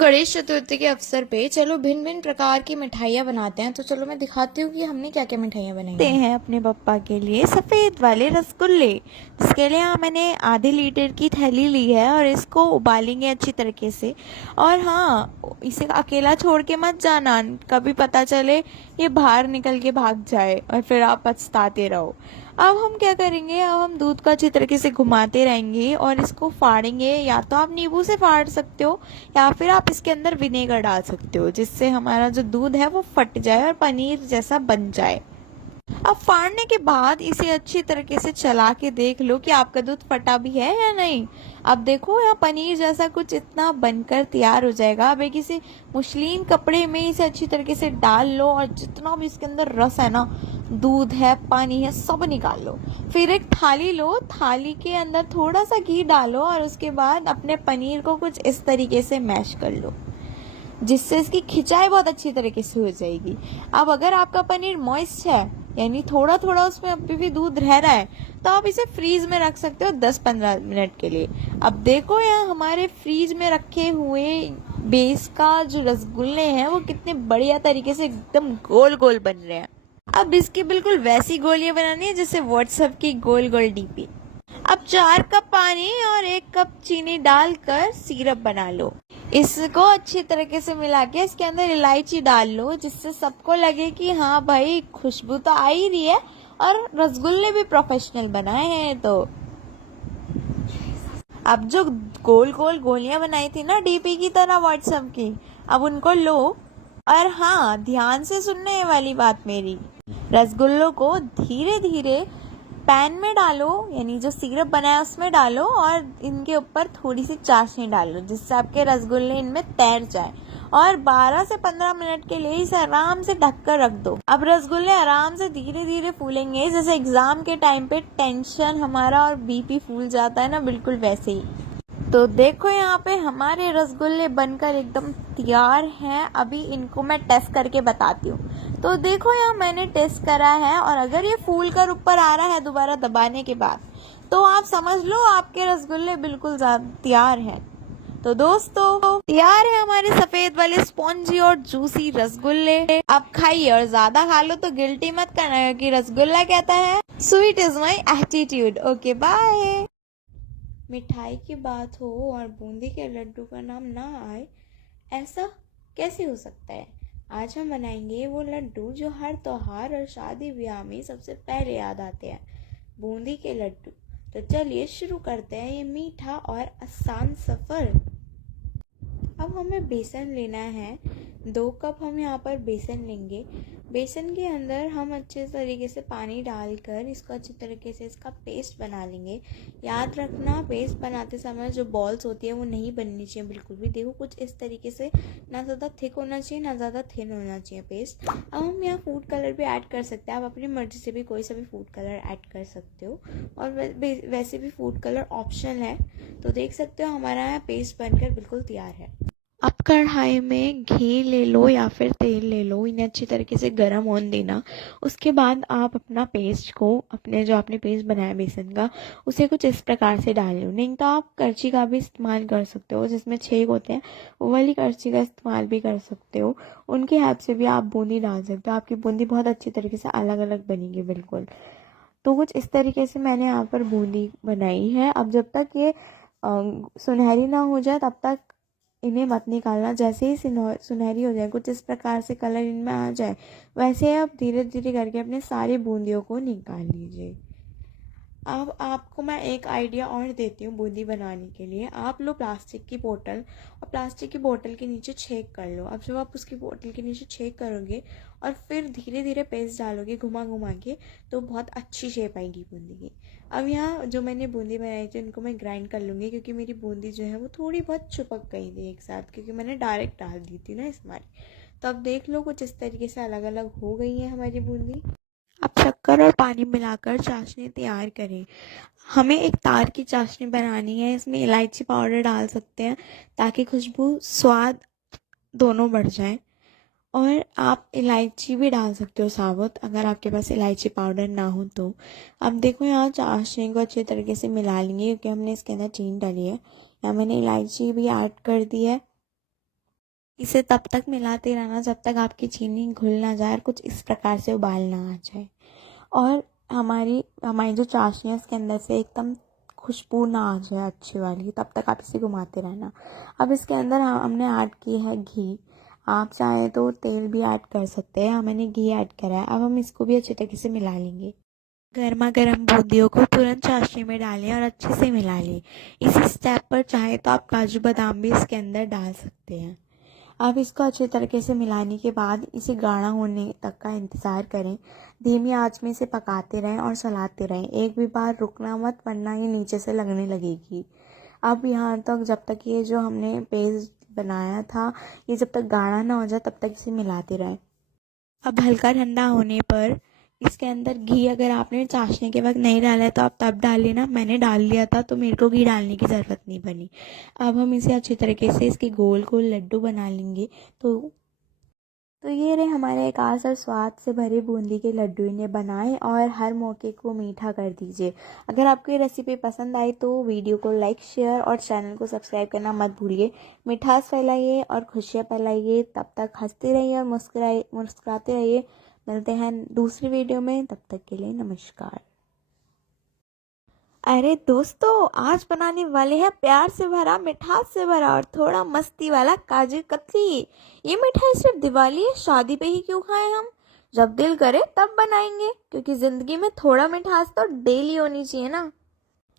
गणेश चतुर्थी के अवसर पे चलो भिन्न भिन्न प्रकार की मिठाइयाँ बनाते हैं। तो चलो मैं दिखाती हूँ कि हमने क्या क्या मिठाइयाँ बनाई ते हैं। हैं अपने पप्पा के लिए सफ़ेद वाले रसगुल्ले, जिसके लिए हाँ मैंने आधे लीटर की थैली ली है और इसको उबालेंगे अच्छी तरीके से। और हाँ, इसे अकेला छोड़ के मत जाना, कभी पता चले ये बाहर निकल के भाग जाए और फिर आप पछताते रहो। अब हम क्या करेंगे, अब हम दूध को अच्छी तरीके से घुमाते रहेंगे और इसको फाड़ेंगे। या तो आप नींबू से फाड़ सकते हो या फिर आप इसके अंदर विनेगर डाल सकते हो, जिससे हमारा जो दूध है वो फट जाए और पनीर जैसा बन जाए। अब फाड़ने के बाद इसे अच्छी तरीके से चला के देख लो कि आपका दूध फटा भी है या नहीं। अब देखो यहाँ पनीर जैसा कुछ इतना बनकर तैयार हो जाएगा। अब एक किसी मुश्लीन कपड़े में इसे अच्छी तरीके से डाल लो और जितना भी इसके अंदर रस है ना, दूध है, पानी है, सब निकाल लो। फिर एक थाली लो, थाली के अंदर थोड़ा सा घी डालो और उसके बाद अपने पनीर को कुछ इस तरीके से मैश कर लो, जिससे इसकी खिंचाई बहुत अच्छी तरीके से हो जाएगी। अब अगर आपका पनीर मॉइस्ट है, यानी थोड़ा थोड़ा उसमें अभी भी दूध रह रहा है, तो आप इसे फ्रीज में रख सकते हो 10-15 मिनट के लिए। अब देखो यहाँ हमारे फ्रीज में रखे हुए बेस का जो रसगुल्ले हैं वो कितने बढ़िया तरीके से एकदम गोल गोल बन रहे हैं। अब इसकी बिल्कुल वैसी गोलियां बनानी है जैसे व्हाट्सएप की गोल गोल डीपी। अब 4 कप पानी और 1 कप चीनी डालकर सिरप बना लो। इसको अच्छी तरीके से मिला के इसके अंदर इलायची डाल लो, जिससे सबको लगे कि हाँ भाई खुशबू तो आ ही रही है और रसगुल्ले भी प्रोफेशनल बनाए हैं। तो अब जो गोल गोल गोलियां बनाई थी ना डीपी की तरह व्हाट्सएप की, अब उनको लो और हाँ, ध्यान से सुनने वाली बात मेरी, रसगुल्लों को धीरे धीरे पैन में डालो, यानी जो सिरप बनाया उसमें डालो और इनके ऊपर थोड़ी सी चाशनी डालो, जिससे आपके रसगुल्ले इनमें तैर जाए। और 12 से 15 मिनट के लिए इसे आराम से ढककर रख दो। अब रसगुल्ले आराम से धीरे धीरे फूलेंगे, जैसे एग्जाम के टाइम पे टेंशन हमारा और बीपी फूल जाता है ना, बिल्कुल वैसे ही। तो देखो यहाँ पे हमारे रसगुल्ले बनकर एकदम तैयार हैं। अभी इनको मैं टेस्ट करके बताती हूँ। तो देखो यहाँ मैंने टेस्ट करा है और अगर ये फूल कर ऊपर आ रहा है दोबारा दबाने के बाद, तो आप समझ लो आपके रसगुल्ले बिल्कुल तैयार हैं। तो दोस्तों तैयार है हमारे सफेद वाले स्पॉन्जी और जूसी रसगुल्ले। आप खाइए और ज्यादा खा लो तो गिल्टी मत करना, क्योंकि रसगुल्ला कहता है sweet is my attitude. Okay bye. मिठाई की बात हो और बूंदी के लड्डू का नाम ना आए, ऐसा कैसे हो सकता है। आज हम बनाएंगे वो लड्डू जो हर त्योहार और शादी ब्याह में सबसे पहले याद आते हैं, बूंदी के लड्डू। तो चलिए शुरू करते हैं ये मीठा और आसान सफ़र। अब हमें बेसन लेना है। 2 कप हम यहाँ पर बेसन लेंगे। बेसन के अंदर हम अच्छे तरीके से पानी डालकर इसको अच्छी तरीके से इसका पेस्ट बना लेंगे। याद रखना, पेस्ट बनाते समय जो बॉल्स होती है वो नहीं बननी चाहिए बिल्कुल भी। देखो कुछ इस तरीके से, ना ज़्यादा थिक होना चाहिए ना ज़्यादा थिन होना चाहिए पेस्ट। अब हम यहाँ फूड कलर भी ऐड कर सकते हैं। आप अपनी मर्ज़ी से भी कोई सा भी फूड कलर ऐड कर सकते हो, और वैसे भी फूड कलर ऑप्शनल है। तो देख सकते हो हमारा यहाँ पेस्ट बनकर बिल्कुल तैयार है। अब कढ़ाई में घी ले लो या फिर तेल ले लो, इन्हें अच्छी तरीके से गर्म होने देना। उसके बाद आप अपना पेस्ट को, अपने जो आपने पेस्ट बनाया बेसन का, उसे कुछ इस प्रकार से डाल लो। नहीं तो आप करछी का भी इस्तेमाल कर सकते हो, जिसमें छेद होते हैं वो वाली करछी का इस्तेमाल भी कर सकते हो। उनकी हेल्प से भी आप बूंदी डाल सकते हो। आपकी बूंदी बहुत अच्छी तरीके से अलग अलग बनेगी बिल्कुल। तो कुछ इस तरीके से मैंने यहाँ पर बूंदी बनाई है। अब जब तक ये सुनहरी ना हो जाए तब तक इन्हें मत निकालना। जैसे ही सुनहरी हो जाए, कुछ इस प्रकार से कलर इनमें आ जाए, वैसे आप धीरे धीरे करके अपने सारी बूंदियों को निकाल लीजिए। अब आपको मैं एक आइडिया और देती हूँ बूंदी बनाने के लिए। आप लो प्लास्टिक की बोतल और प्लास्टिक की बोतल के नीचे छेद कर लो। अब जब आप उसकी बोतल के नीचे छेद करोगे और फिर धीरे धीरे पेस्ट डालोगे घुमा घुमा के, तो बहुत अच्छी शेप आएगी बूंदी की। अब यहाँ जो मैंने बूंदी बनाई थी उनको मैं ग्राइंड कर लूँगी, क्योंकि मेरी बूंदी जो है वो थोड़ी बहुत चिपक गई थी एक साथ, क्योंकि मैंने डायरेक्ट डाल दी थी ना इस बार। तो अब देख लो कुछ इस तरीके से अलग अलग हो गई है हमारी बूंदी। अब शक्कर और पानी मिलाकर चाशनी तैयार करें। हमें एक तार की चाशनी बनानी है। इसमें इलायची पाउडर डाल सकते हैं ताकि खुशबू स्वाद दोनों बढ़ जाए, और आप इलायची भी डाल सकते हो साबुत, अगर आपके पास इलायची पाउडर ना हो तो। अब देखो यहाँ चाशनी को अच्छे तरीके से मिला लेंगे, क्योंकि हमने इसके अंदर चीनी डाली है। यहाँ मैंने इलायची भी ऐड कर दी है। इसे तब तक मिलाते रहना जब तक आपकी चीनी घुल ना जाए और कुछ इस प्रकार से उबाल ना आ जाए, और हमारी हमारी जो चाशनी है उसके अंदर से एकदम खुशबू ना आ जाए अच्छी वाली, तब तक आप इसे घुमाते रहना। अब इसके अंदर हमने ऐड की है घी। आप चाहें तो तेल भी ऐड कर सकते हैं, मैंने घी ऐड करा है। अब हम इसको भी अच्छे तरीके से मिला लेंगे। गर्मा गर्म बूंदियों को तुरंत चाशनी में डालें और अच्छे से मिला लें। इसी स्टेप पर चाहे तो आप काजू बादाम भी इसके अंदर डाल सकते हैं। अब इसको अच्छे तरीके से मिलाने के बाद इसे गाढ़ा होने तक का इंतज़ार करें। धीमी आंच में इसे पकाते रहें और चलाते रहें, एक भी बार रुकना मत वरना ये नीचे से लगने लगेगी। अब यहाँ तक जब तक ये जो हमने पेस्ट बनाया था ये जब तक गाढ़ा ना हो जाए तब तक इसे मिलाते रहें। अब हल्का ठंडा होने पर इसके अंदर घी अगर आपने चाशनी के वक्त नहीं डाला है तो आप तब डाल लेना, मैंने डाल लिया था तो मेरे को घी डालने की ज़रूरत नहीं बनी। अब हम इसे अच्छी तरीके से इसके गोल गोल लड्डू बना लेंगे। तो ये रहे हमारे एक आस और स्वाद से भरे बूंदी के लड्डू। इन्हें बनाएं और हर मौके को मीठा कर दीजिए। अगर आपको ये रेसिपी पसंद आई तो वीडियो को लाइक, शेयर और चैनल को सब्सक्राइब करना मत भूलिए। मिठास फैलाइए और खुशियाँ फैलाइए। तब तक हंसते रहिए और मुस्कुराते रहिए। मिलते हैं दूसरी वीडियो में, तब तक के लिए नमस्कार। अरे दोस्तों, आज बनाने वाले हैं प्यार से भरा, मिठास से भरा और थोड़ा मस्ती वाला काजू कतली। ये मिठाई सिर्फ दिवाली या शादी पे ही क्यों खाएं हम? जब दिल करे तब बनाएंगे, क्योंकि जिंदगी में थोड़ा मिठास तो डेली होनी चाहिए ना।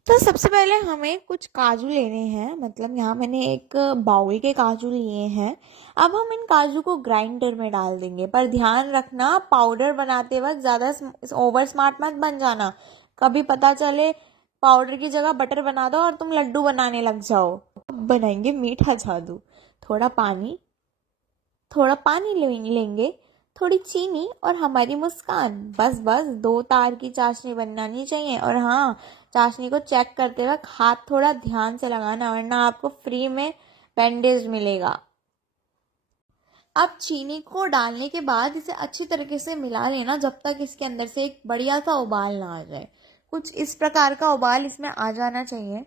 तो सबसे पहले हमें कुछ काजू लेने हैं, मतलब यहाँ मैंने एक बाउल के काजू लिए हैं। अब हम इन काजू को ग्राइंडर में डाल देंगे, पर ध्यान रखना पाउडर बनाते वक्त ज़्यादा ओवर स्मार्ट मत बन जाना। कभी पता चले पाउडर की जगह बटर बना दो और तुम लड्डू बनाने लग जाओ। अब बनाएंगे मीठा जादू। थोड़ा पानी लेंगे, थोड़ी चीनी और हमारी मुस्कान। बस 2 तार की चाशनी बननी चाहिए। और हाँ, चाशनी को चेक करते वक्त हाथ थोड़ा ध्यान से लगाना, वरना आपको फ्री में बैंडेज मिलेगा। अब चीनी को डालने के बाद इसे अच्छी तरीके से मिला लेना जब तक इसके अंदर से एक बढ़िया सा उबाल ना आ जाए। कुछ इस प्रकार का उबाल इसमें आ जाना चाहिए।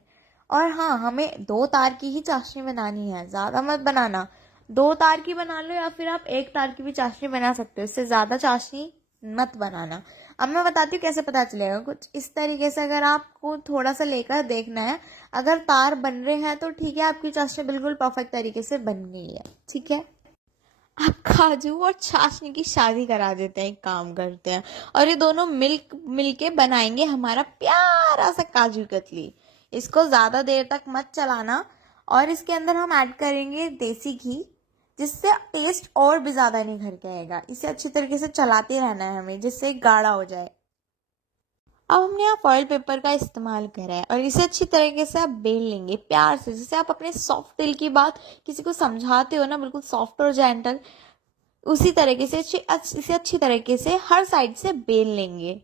और हाँ, हमें 2 तार की ही चाशनी बनानी है, ज़्यादा मत बनाना। 2 तार की बना लो या फिर आप 1 तार की भी चाशनी बना सकते हो, इससे ज़्यादा चाशनी मत बनाना। अब मैं बताती हूँ कैसे पता चलेगा। कुछ इस तरीके से अगर आपको थोड़ा सा लेकर देखना है, अगर तार बन रहे हैं तो ठीक है, आपकी चाशनी बिल्कुल परफेक्ट तरीके से बन गई है। ठीक है, अब काजू और चाशनी की शादी करा देते हैं, एक काम करते हैं और ये दोनों मिलके बनाएंगे हमारा प्यारा सा काजू कतली। इसको ज़्यादा देर तक मत चलाना और इसके अंदर हम ऐड करेंगे देसी घी, जिससे टेस्ट और भी ज़्यादा निखर के आएगा। इसे अच्छी तरीके से चलाते रहना है हमें, जिससे गाढ़ा हो जाए। अब हमने यहाँ फॉइल पेपर का इस्तेमाल करा है और इसे अच्छी तरीके से आप बेल लेंगे प्यार से, जैसे आप अपने सॉफ्ट दिल की बात किसी को समझाते हो ना, बिल्कुल सॉफ्ट और जेंटल, उसी तरीके से इसे अच्छी तरीके से हर साइड से बेल लेंगे।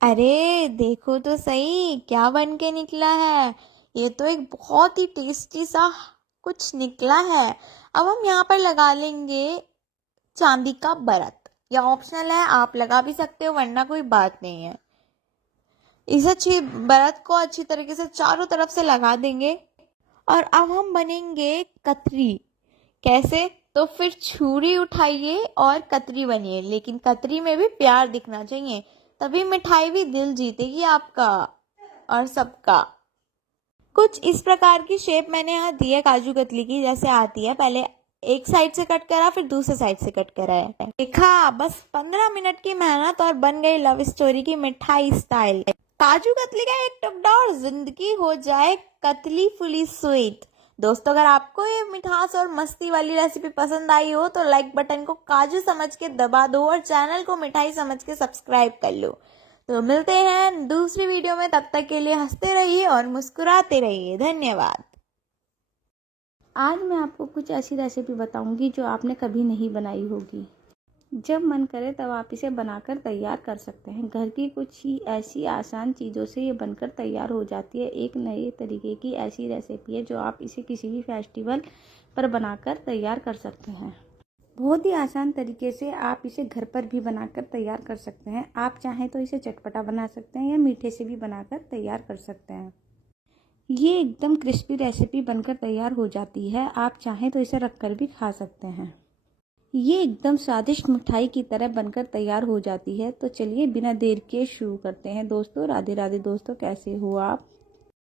अरे देखो तो सही क्या बन के निकला है। ये तो एक बहुत ही टेस्टी सा कुछ निकला है। अब हम यहाँ पर लगा लेंगे चांदी का बरत, या ऑप्शनल है, आप लगा भी सकते हो वरना कोई बात नहीं है। इसे बरत को अच्छी तरीके से चारों तरफ से लगा देंगे और अब हम बनेंगे कतरी। कैसे? तो फिर छुरी उठाइए और कतरी बनिए, लेकिन कतरी में भी प्यार दिखना चाहिए, तभी मिठाई भी दिल जीतेगी आपका और सबका। कुछ इस प्रकार की शेप मैंने यहाँ दी है काजू कतली की, जैसे आती है। पहले एक साइड से कट करा, फिर दूसरे साइड से कट करा है। देखा, बस 15 मिनट की मेहनत और बन गई लव स्टोरी की मिठाई स्टाइल काजू कतली का एक टुकड़ा और जिंदगी हो जाए कतली फुली स्वीट। दोस्तों, अगर आपको ये मिठास और मस्ती वाली रेसिपी पसंद आई हो तो लाइक बटन को काजू समझ के दबा दो और चैनल को मिठाई समझ के सब्सक्राइब कर लो। तो मिलते हैं दूसरी वीडियो में, तब तक के लिए हंसते रहिए और मुस्कुराते रहिए। धन्यवाद। आज मैं आपको कुछ ऐसी रेसिपी बताऊंगी जो आपने कभी नहीं बनाई होगी। जब मन करे तब आप इसे बनाकर तैयार कर सकते हैं। घर की कुछ ही ऐसी आसान चीज़ों से ये बनकर तैयार हो जाती है। एक नए तरीके की ऐसी रेसिपी है जो आप इसे किसी भी फेस्टिवल पर बनाकर तैयार कर सकते हैं। बहुत ही आसान तरीके से आप इसे घर पर भी बनाकर तैयार कर सकते हैं। आप चाहें तो इसे चटपटा बना सकते हैं या मीठे से भी बनाकर तैयार कर सकते हैं। ये एकदम क्रिस्पी रेसिपी बनकर तैयार हो जाती है। आप चाहें तो इसे रखकर भी खा सकते हैं। ये एकदम स्वादिष्ट मिठाई की तरह बनकर तैयार हो जाती है। तो चलिए बिना देर के शुरू करते हैं। दोस्तों राधे राधे। दोस्तों कैसे हो आप?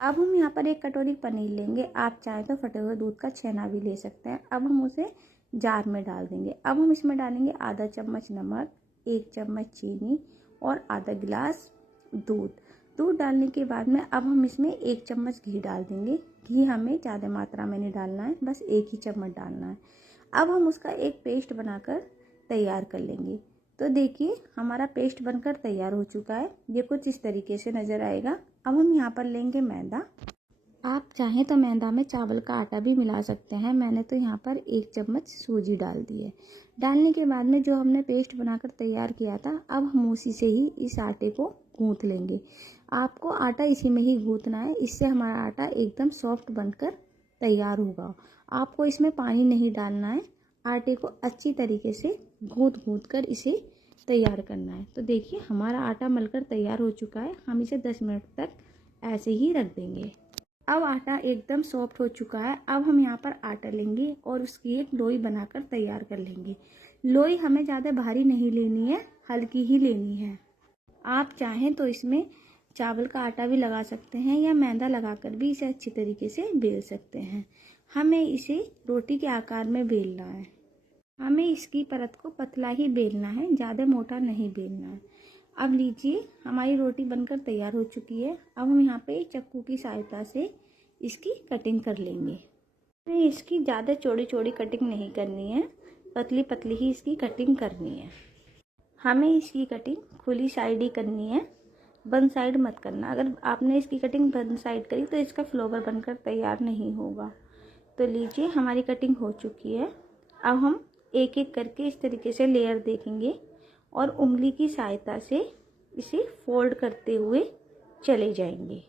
अब हम यहाँ पर एक कटोरी पनीर लेंगे। आप चाहें तो फटे हुए दूध का छेना भी ले सकते हैं। अब हम उसे जार में डाल देंगे। अब हम इसमें डालेंगे आधा चम्मच नमक, 1 चम्मच चीनी और आधा गिलास दूध डालने के बाद में अब हम इसमें 1 चम्मच घी डाल देंगे। घी हमें ज़्यादा मात्रा में नहीं डालना है, बस 1 ही चम्मच डालना है। अब हम उसका एक पेस्ट बनाकर तैयार कर लेंगे। तो देखिए हमारा पेस्ट बनकर तैयार हो चुका है। ये कुछ इस तरीके से नज़र आएगा। अब हम यहाँ पर लेंगे मैदा। आप चाहें तो मैदा में चावल का आटा भी मिला सकते हैं। मैंने तो यहाँ पर 1 चम्मच सूजी डाल दी है। डालने के बाद में जो हमने पेस्ट बनाकर तैयार किया था, अब हम उसी से ही इस आटे को गूँथ लेंगे। आपको आटा इसी में ही गूँथना है, इससे हमारा आटा एकदम सॉफ्ट बनकर तैयार होगा। आपको इसमें पानी नहीं डालना है। आटे को अच्छी तरीके से गूँथ कर इसे तैयार करना है। तो देखिए हमारा आटा मलकर तैयार हो चुका है। हम इसे 10 मिनट तक ऐसे ही रख देंगे। अब आटा एकदम सॉफ्ट हो चुका है। अब हम यहाँ पर आटा लेंगे और उसकी एक लोई बनाकर तैयार कर लेंगे। लोई हमें ज़्यादा भारी नहीं लेनी है, हल्की ही लेनी है। आप चाहें तो इसमें चावल का आटा भी लगा सकते हैं या मैदा लगाकर भी इसे अच्छी तरीके से बेल सकते हैं। हमें इसे रोटी के आकार में बेलना है। हमें इसकी परत को पतला ही बेलना है, ज़्यादा मोटा नहीं बेलना है। अब लीजिए हमारी रोटी बनकर तैयार हो चुकी है। अब हम यहाँ पे चाकू की सहायता से इसकी कटिंग कर लेंगे। हमें इसकी ज़्यादा चौड़ी चौड़ी कटिंग नहीं करनी है, पतली पतली ही इसकी कटिंग करनी है। हमें इसकी कटिंग खुली साइड ही करनी है, बंद साइड मत करना। अगर आपने इसकी कटिंग बंद साइड करी तो इसका फ्लेवर बनकर तैयार नहीं होगा। तो लीजिए हमारी कटिंग हो चुकी है। अब हम एक एक करके इस तरीके से लेयर देखेंगे और उंगली की सहायता से इसे फोल्ड करते हुए चले जाएंगे।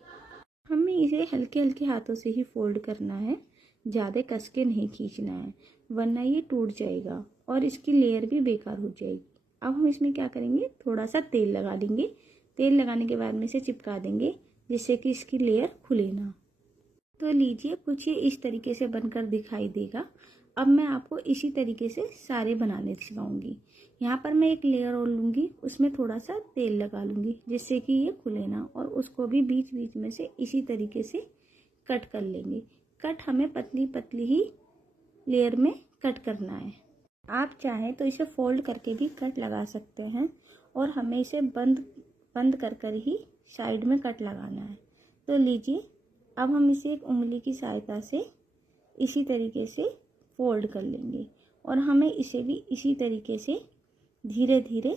हमें इसे हल्के हल्के हाथों से ही फोल्ड करना है, ज़्यादा कस के नहीं खींचना है, वरना ये टूट जाएगा और इसकी लेयर भी बेकार हो जाएगी। अब हम इसमें क्या करेंगे, थोड़ा सा तेल लगा देंगे। तेल लगाने के बाद में इसे चिपका देंगे जिससे कि इसकी लेयर खुले ना। तो लीजिए कुछ ये इस तरीके से बनकर दिखाई देगा। अब मैं आपको इसी तरीके से सारे बनाने सिखाऊंगी। यहाँ पर मैं एक लेयर और लूँगी, उसमें थोड़ा सा तेल लगा लूँगी जिससे कि ये खुले ना, और उसको भी बीच बीच में से इसी तरीके से कट कर लेंगे। कट हमें पतली पतली ही लेयर में कट करना है। आप चाहें तो इसे फोल्ड करके भी कट लगा सकते हैं और हमें इसे बंद कर ही साइड में कट लगाना है। तो लीजिए अब हम इसे एक उंगली की सहायता से इसी तरीके से फोल्ड कर लेंगे और हमें इसे भी इसी तरीके से धीरे धीरे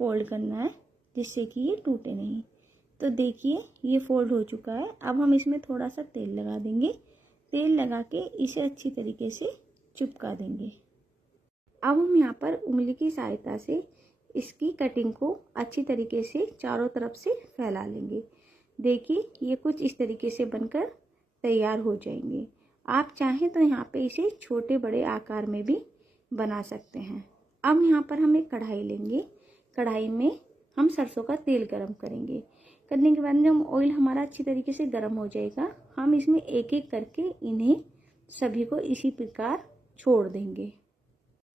फोल्ड करना है जिससे कि ये टूटे नहीं। तो देखिए ये फोल्ड हो चुका है। अब हम इसमें थोड़ा सा तेल लगा देंगे। तेल लगा के इसे अच्छी तरीके से चिपका देंगे। अब हम यहाँ पर उंगली की सहायता से इसकी कटिंग को अच्छी तरीके से चारों तरफ से फैला लेंगे। देखिए ये कुछ इस तरीके से बनकर तैयार हो जाएंगे। आप चाहें तो यहाँ पे इसे छोटे बड़े आकार में भी बना सकते हैं। अब यहाँ पर हम एक कढ़ाई लेंगे। कढ़ाई में हम सरसों का तेल गरम करेंगे। करने के बाद में जब ऑयल हमारा अच्छी तरीके से गर्म हो जाएगा, हम इसमें एक एक करके इन्हें सभी को इसी प्रकार छोड़ देंगे।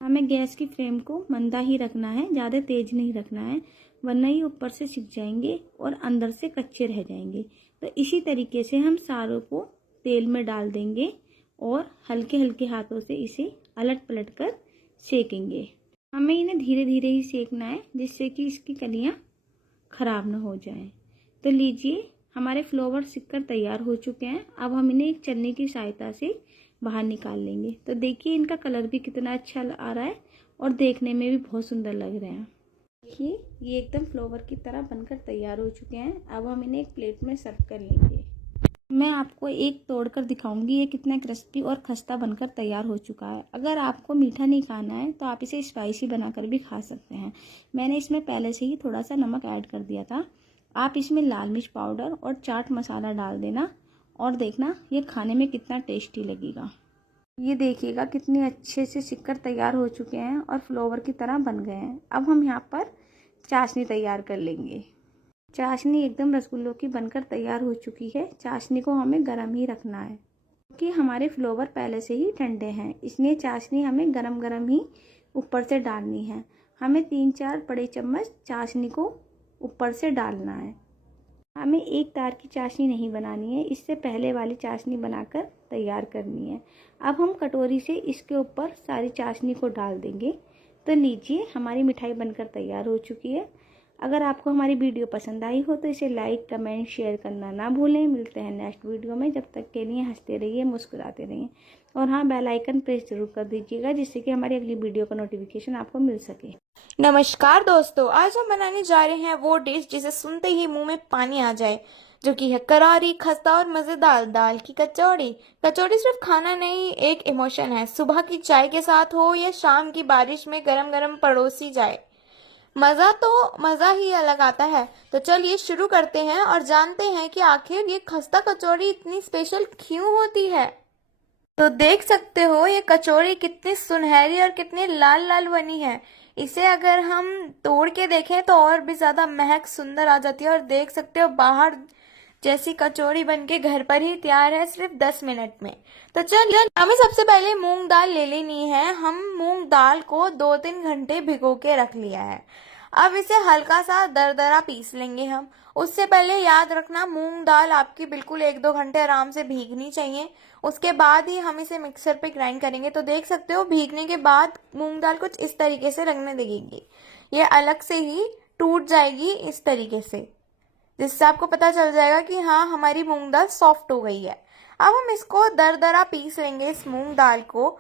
हमें गैस की फ्लेम को मंदा ही रखना है, ज़्यादा तेज़ नहीं रखना है, वरना ये ऊपर से सिक जाएंगे और अंदर से कच्चे रह जाएंगे। तो इसी तरीके से हम सारों को तेल में डाल देंगे और हल्के हल्के हाथों से इसे अलट पलट कर सेकेंगे। हमें इन्हें धीरे धीरे ही सेकना है जिससे कि इसकी कलियां खराब ना हो जाएं। तो लीजिए हमारे फ्लावर सिककर तैयार हो चुके हैं। अब हम इन्हें एक चलनी की सहायता से बाहर निकाल लेंगे। तो देखिए इनका कलर भी कितना अच्छा आ रहा है और देखने में भी बहुत सुंदर लग रहे हैं। देखिए ये एकदम फ्लावर की तरह बनकर तैयार हो चुके हैं। अब हम इन्हें एक प्लेट में सर्व कर लेंगे। मैं आपको एक तोड़कर दिखाऊंगी ये कितना क्रिस्पी और खस्ता बनकर तैयार हो चुका है। अगर आपको मीठा नहीं खाना है तो आप इसे स्पाइसी बनाकर भी खा सकते हैं। मैंने इसमें पहले से ही थोड़ा सा नमक ऐड कर दिया था। आप इसमें लाल मिर्च पाउडर और चाट मसाला डाल देना और देखना ये खाने में कितना टेस्टी लगेगा। ये देखिएगा कितने अच्छे से सिककर तैयार हो चुके हैं और फ्लावर की तरह बन गए हैं। अब हम यहाँ पर चाशनी तैयार कर लेंगे। चाशनी एकदम रसगुल्लों की बनकर तैयार हो चुकी है। चाशनी को हमें गर्म ही रखना है क्योंकि हमारे फ्लेवर पहले से ही ठंडे हैं, इसलिए चाशनी हमें गरम गरम ही ऊपर से डालनी है। हमें 3-4 बड़े चम्मच चाशनी को ऊपर से डालना है। हमें एक तार की चाशनी नहीं बनानी है, इससे पहले वाली चाशनी बनाकर तैयार करनी है। अब हम कटोरी से इसके ऊपर सारी चाशनी को डाल देंगे। तो लीजिए, हमारी मिठाई बनकर तैयार हो चुकी है। अगर आपको हमारी वीडियो पसंद आई हो तो इसे लाइक, कमेंट, शेयर करना ना भूलें। मिलते हैं नेक्स्ट वीडियो में, जब तक के लिए हंसते रहिए, मुस्कुराते रहिए और हाँ, बेल आइकन प्रेस जरूर कर दीजिएगा जिससे कि हमारी अगली वीडियो का नोटिफिकेशन आपको मिल सके। नमस्कार दोस्तों, आज हम बनाने जा रहे हैं वो डिश जिसे सुनते ही मुंह में पानी आ जाए, जो कि है करारी, खस्ता और मजेदार दाल की कचौड़ी। कचौड़ी सिर्फ खाना नहीं, एक इमोशन है। सुबह की चाय के साथ हो या शाम की बारिश में गरम गरम परोसी जाए, मजा ही अलग आता है। तो चलिए शुरू करते हैं और जानते हैं कि आखिर ये खस्ता कचौड़ी इतनी स्पेशल क्यों होती है। तो देख सकते हो ये कचौड़ी कितनी सुनहरी और कितनी लाल लाल बनी है। इसे अगर हम तोड़ के देखें तो और भी ज्यादा महक सुंदर आ जाती है। और देख सकते हो बाहर जैसी कचौड़ी बनके घर पर ही तैयार है सिर्फ 10 मिनट में। तो चलिए, हमें सबसे पहले मूंग दाल ले लेनी है। हम मूंग दाल को 2-3 घंटे भिगो के रख लिया है। अब इसे हल्का सा दरदरा पीस लेंगे हम। उससे पहले याद रखना, मूंग दाल आपकी बिल्कुल 1-2 घंटे आराम से भीगनी चाहिए। उसके बाद ही हम इसे मिक्सर पे ग्राइंड करेंगे। तो देख सकते हो भीगने के बाद मूंग दाल कुछ इस तरीके से लगने लगेगी। ये अलग से ही टूट जाएगी इस तरीके से, जिससे आपको पता चल जाएगा कि हाँ, हमारी मूंग दाल सॉफ्ट हो गई है। अब हम इसको दरदरा पीस लेंगे। इस मूंग दाल को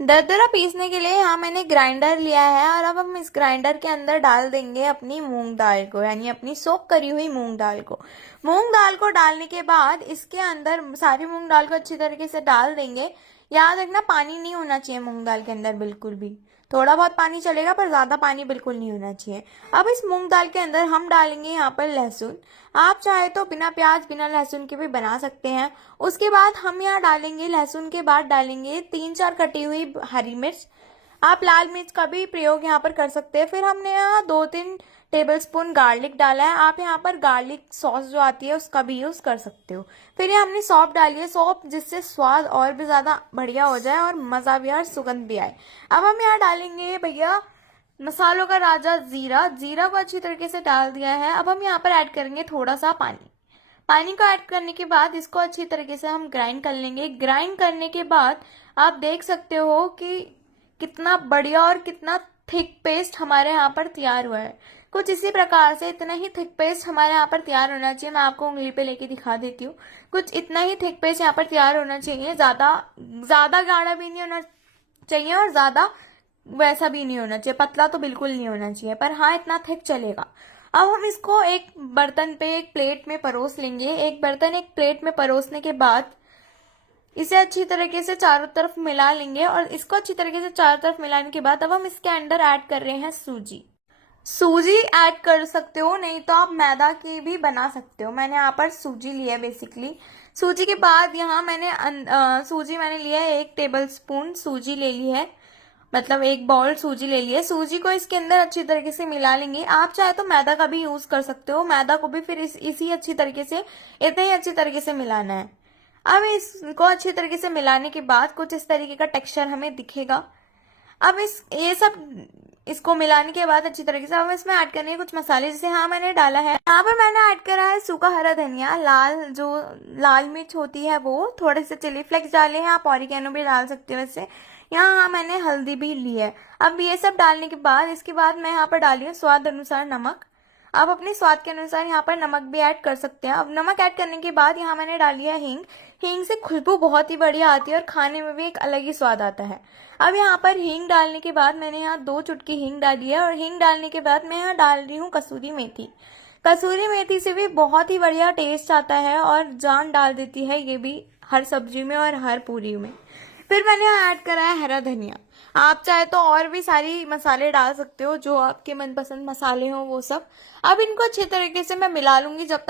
दरदरा पीसने के लिए यहाँ मैंने ग्राइंडर लिया है और अब हम इस ग्राइंडर के अंदर डाल देंगे अपनी मूंग दाल को, यानी अपनी सोक करी हुई मूंग दाल को। मूंग दाल को डालने के बाद इसके अंदर सारी मूंग दाल को अच्छी तरीके से डाल देंगे। याद रखना, पानी नहीं होना चाहिए मूंग दाल के अंदर बिल्कुल भी। थोड़ा बहुत पानी चलेगा पर ज्यादा पानी बिल्कुल नहीं होना चाहिए। अब इस मूंग दाल के अंदर हम डालेंगे यहाँ पर लहसुन। आप चाहे तो बिना प्याज बिना लहसुन के भी बना सकते हैं। उसके बाद हम यहाँ डालेंगे, लहसुन के बाद डालेंगे 3-4 कटी हुई हरी मिर्च। आप लाल मिर्च का भी प्रयोग यहाँ पर कर सकते हैं। फिर हमने यहाँ 2-3 टेबलस्पून गार्लिक डाला है। आप यहाँ पर गार्लिक सॉस जो आती है उसका भी यूज कर सकते हो। फिर ये हमने सौंफ डाली है, सौंफ जिससे स्वाद और भी ज्यादा बढ़िया हो जाए और मजा भी और सुगंध भी आए। अब हम यहाँ डालेंगे भैया मसालों का राजा जीरा। जीरा को अच्छी तरीके से डाल दिया है। अब हम यहाँ पर ऐड करेंगे थोड़ा सा पानी। पानी को ऐड करने के बाद इसको अच्छी तरीके से हम ग्राइंड कर लेंगे। ग्राइंड करने के बाद आप देख सकते हो कि कितना बढ़िया और कितना थिक पेस्ट हमारे यहाँ पर तैयार हुआ है। कुछ इसी प्रकार से इतना ही थिक पेस्ट हमारे यहाँ पर तैयार होना चाहिए। मैं आपको उंगली पे लेके दिखा देती हूँ। कुछ इतना ही थिक पेस्ट यहाँ पर तैयार होना चाहिए। ज्यादा गाढ़ा भी नहीं होना चाहिए और ज्यादा वैसा भी नहीं होना चाहिए, पतला तो बिल्कुल नहीं होना चाहिए, पर हाँ, इतना थिक चलेगा। अब हम इसको एक बर्तन पे, एक प्लेट में परोस लेंगे। एक प्लेट में परोसने के बाद इसे अच्छी तरीके से चारों तरफ मिला लेंगे। और इसको अच्छी तरीके से चारों तरफ मिलाने के बाद अब हम इसके अंदर ऐड कर रहे हैं सूजी। सूजी ऐड कर सकते हो, नहीं तो आप मैदा की भी बना सकते हो। मैंने यहाँ पर सूजी लिया है बेसिकली। सूजी के बाद यहाँ मैंने लिया है 1 टेबलस्पून सूजी ले ली है, मतलब 1 बाउल सूजी ले ली है। सूजी को इसके अंदर अच्छी तरीके से मिला लेंगे। आप चाहे तो मैदा का भी यूज कर सकते हो। मैदा को भी फिर इतने ही अच्छी तरीके से मिलाना है। अब इसको अच्छी तरीके से मिलाने के बाद कुछ इस तरीके का टेक्सचर हमें दिखेगा। अब इसको मिलाने के बाद अच्छी तरीके से अब इसमें ऐड करने हैं कुछ मसाले, जैसे मैंने डाला है, यहाँ पर मैंने ऐड करा है सूखा हरा धनिया, लाल मिर्च होती है वो, थोड़े से चिली फ्लेक्स डाले हैं। आप ऑरिगेनो भी डाल सकते हो वैसे। यहाँ मैंने हल्दी भी ली है। अब ये सब डालने के बाद इसके बाद मैं यहाँ पर डाली हूँ स्वाद अनुसार नमक। आप अपने स्वाद के अनुसार यहाँ पर नमक भी ऐड कर सकते हैं। अब नमक ऐड करने के बाद यहाँ मैंने डाली है हींग। हींग से खुशबू बहुत ही बढ़िया आती है और खाने में भी एक अलग ही स्वाद आता है। अब यहाँ पर हींग डालने के बाद मैंने यहाँ 2 चुटकी हींग डाली है। और हींग डालने के बाद मैं यहाँ डाल रही हूँ कसूरी मेथी। कसूरी मेथी से भी बहुत ही बढ़िया टेस्ट आता है और जान डाल देती है ये भी हर सब्जी में और हर पूरी में। फिर मैंने यहाँ ऐड करा है हरा धनिया। आप चाहे तो और भी सारी मसाले डाल सकते हो, जो आपके मनपसंद मसाले हो वो सब। अब इनको अच्छे तरीके से मैं मिला लूंगी। जब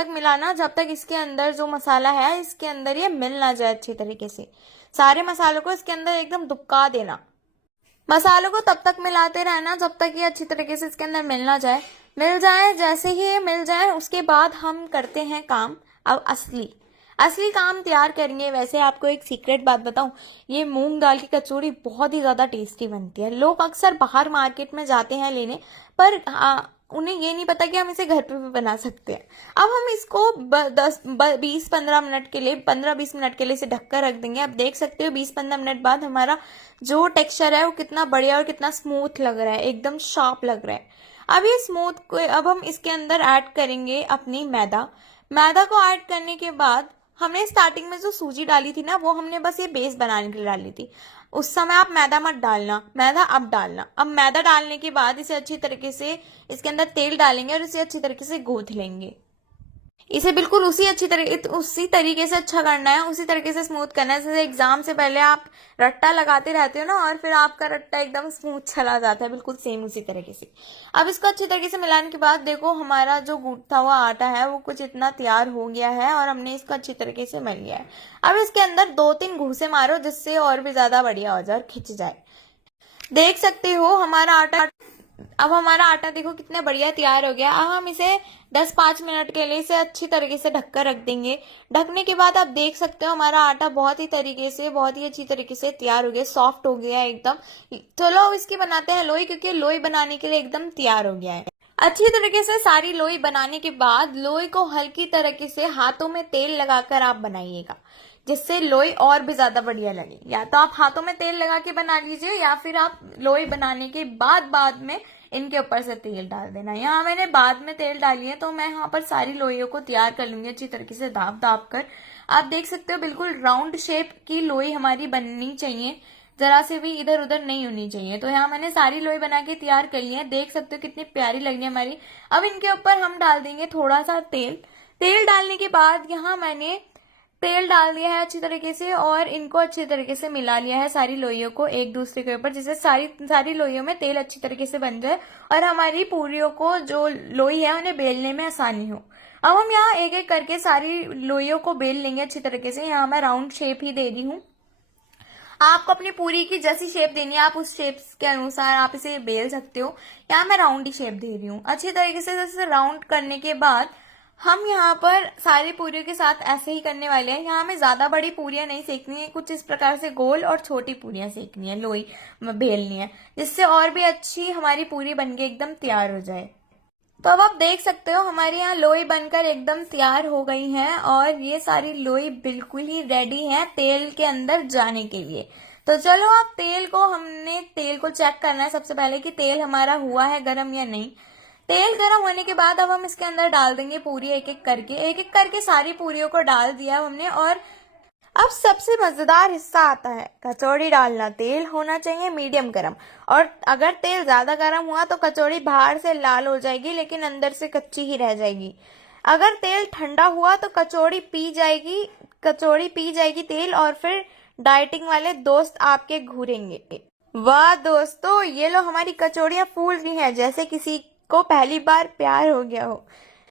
तक इसके अंदर जो मसाला है इसके अंदर ये मिल ना जाए अच्छे तरीके से। सारे मसालों को इसके अंदर एकदम दुबका देना। मसालों को तब तक मिलाते रहना जब तक ये अच्छी तरीके से इसके अंदर मिल ना जाए। मिल जाए, जैसे ही ये मिल जाए उसके बाद हम करते हैं काम। अब असली काम तैयार करेंगे। वैसे आपको एक सीक्रेट बात बताऊं, ये मूंग दाल की कचौड़ी बहुत ही ज़्यादा टेस्टी बनती है। लोग अक्सर बाहर मार्केट में जाते हैं लेने, पर उन्हें ये नहीं पता कि हम इसे घर पे भी बना सकते हैं। अब हम इसको 20-15 मिनट के लिए 15-20 मिनट के लिए इसे ढककर रख देंगे। आप देख सकते हो 20-15 मिनट बाद हमारा जो टेक्सचर है वो कितना बढ़िया और कितना स्मूथ लग रहा है, एकदम शार्प लग रहा है। अब ये स्मूथ को अब हम इसके अंदर ऐड करेंगे अपनी मैदा को ऐड करने के बाद हमने स्टार्टिंग में जो सूजी डाली थी ना, वो हमने बस ये बेस बनाने के लिए डाली थी। उस समय आप मैदा मत डालना, मैदा अब डालना। अब मैदा डालने के बाद इसे अच्छी तरीके से इसके अंदर तेल डालेंगे और इसे अच्छी तरीके से गूंथ लेंगे। इसे बिल्कुल उसी तरीके से अच्छा करना है, उसी तरीके से स्मूथ करना है। जैसे एग्जाम से पहले आप रट्टा लगाते रहते हो ना, और फिर आपका रट्टा एकदम स्मूथ चला जाता है, बिल्कुल सेम उसी तरीके से। अब इसको अच्छी तरीके से मिलाने के बाद देखो हमारा जो गूंथा हुआ आटा है वो कुछ इतना तैयार हो गया है और हमने इसको अच्छी तरीके से मिल लिया है। अब इसके अंदर 2-3 घूंसे मारो जिससे और भी ज्यादा बढ़िया हो जाए और खिंच जाए। देख सकते हो हमारा आटा देखो कितना बढ़िया तैयार हो गया। अब हम इसे 10-5 मिनट के लिए इसे अच्छी तरीके से ढककर रख देंगे। ढकने के बाद आप देख सकते हो हमारा आटा बहुत ही अच्छी तरीके से तैयार हो गया, सॉफ्ट हो गया है एकदम। चलो अब इसकी बनाते हैं लोई, क्योंकि लोई बनाने के लिए एकदम तैयार हो गया है। अच्छी तरीके से सारी लोई बनाने के बाद लोई को हल्की तरीके से हाथों में तेल लगाकर आप बनाइएगा, जिससे लोई और भी ज्यादा बढ़िया लगे। या तो आप हाथों में तेल लगा के बना लीजिए, या फिर आप लोई बनाने के बाद में इनके ऊपर से तेल डाल देना। यहाँ मैंने बाद में तेल डाली है, तो मैं यहाँ पर सारी लोइयों को तैयार कर लूंगी अच्छी तरीके से दाब कर। आप देख सकते हो बिल्कुल राउंड शेप की लोई हमारी बननी चाहिए, जरा से भी इधर उधर नहीं होनी चाहिए। तो यहाँ मैंने सारी लोई बना के तैयार कर ली है, देख सकते हो कितनी प्यारी लग रही है हमारी। अब इनके ऊपर हम डाल देंगे थोड़ा सा तेल डालने के बाद यहाँ मैंने तेल डाल दिया है अच्छी तरीके से, और इनको अच्छी तरीके से मिला लिया है सारी लोइयों को एक दूसरे के ऊपर, जिससे सारी लोइयों में तेल अच्छी तरीके से बन जाए और हमारी पूरियों को जो लोई है उन्हें बेलने में आसानी हो। अब हम यहाँ एक एक करके सारी लोइयों को बेल लेंगे अच्छी तरीके से। यहाँ मैं राउंड शेप ही दे रही हूँ, आपको अपनी पूरी की जैसी शेप देनी है आप उस शेप के अनुसार आप इसे बेल सकते हो। यहाँ मैं राउंड ही शेप दे रही हूँ अच्छी तरीके से। जैसे राउंड करने के बाद हम यहाँ पर सारी पूरियों के साथ ऐसे ही करने वाले हैं। यहाँ हमें ज्यादा बड़ी पूरियां नहीं सेकनी है, कुछ इस प्रकार से गोल और छोटी पूरियां सेकनी है, लोई बेलनी है, जिससे और भी अच्छी हमारी पूरी बनके एकदम तैयार हो जाए। तो अब आप देख सकते हो हमारे यहाँ लोई बनकर एकदम तैयार हो गई हैं, और ये सारी लोई बिल्कुल ही रेडी है तेल के अंदर जाने के लिए। तो चलो अब तेल को चेक करना है सबसे पहले कि तेल हमारा हुआ है गर्म या नहीं। तेल गर्म होने के बाद अब हम इसके अंदर डाल देंगे पूरी एक एक करके सारी पूरियों को डाल दिया हमने। और अब सबसे मजेदार हिस्सा आता है, कचौड़ी डालना। तेल होना चाहिए मीडियम गर्म, और अगर तेल ज्यादा गर्म हुआ तो कचौड़ी बाहर से लाल हो जाएगी लेकिन अंदर से कच्ची ही रह जाएगी। अगर तेल ठंडा हुआ तो कचौड़ी पी जाएगी तेल, और फिर डाइटिंग वाले दोस्त आपके घूरेंगे। वाह दोस्तों, ये लो हमारी कचौड़ियां फूल रही हैं जैसे किसी को पहली बार प्यार हो गया हो।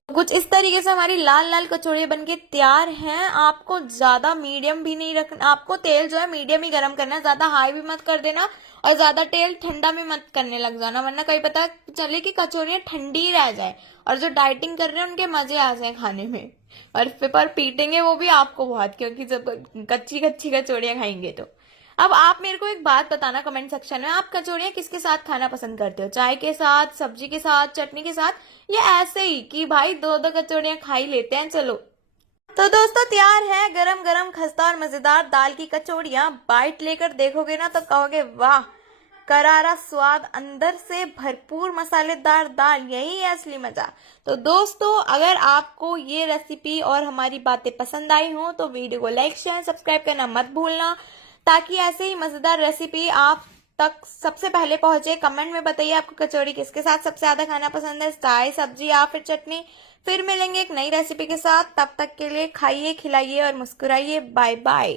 कुछ इस तरीके से हमारी लाल लाल कचौड़ियां बनके तैयार हैं। आपको ज्यादा मीडियम भी नहीं रखना, आपको तेल जो है मीडियम ही गर्म करना है, ज्यादा हाई भी मत कर देना और ज्यादा तेल ठंडा भी मत करने लग जाना, वरना कहीं पता चले कि कचौड़ियां ठंडी रह जाए और जो डाइटिंग कर रहे हैं उनके मजे आ जाए खाने में, और फिर पर पीटेंगे वो भी आपको बहुत, क्योंकि जब कच्ची कचौड़ियां खाएंगे। तो अब आप मेरे को एक बात बताना कमेंट सेक्शन में, आप कचौड़ियां किसके साथ खाना पसंद करते हो? चाय के साथ, सब्जी के साथ, चटनी के साथ, या ऐसे ही कि भाई 2-2 कचौड़ियां खा ही लेते हैं? चलो तो दोस्तों तैयार है गरम गरम खस्ता और मजेदार दाल की कचौड़ियां। बाइट लेकर देखोगे ना तो कहोगे वाह, करारा स्वाद, अंदर से भरपूर मसालेदार दाल, यही है असली मजा। तो दोस्तों अगर आपको ये रेसिपी और हमारी बातें पसंद आई हो तो वीडियो को लाइक शेयर सब्सक्राइब करना मत भूलना, ताकि ऐसे ही मजेदार रेसिपी आप तक सबसे पहले पहुंचे। कमेंट में बताइए आपको कचौड़ी किसके साथ सबसे ज्यादा खाना पसंद है, चाय, सब्जी या फिर चटनी। फिर मिलेंगे एक नई रेसिपी के साथ, तब तक के लिए खाइए, खिलाइए और मुस्कुराइए। Bye bye.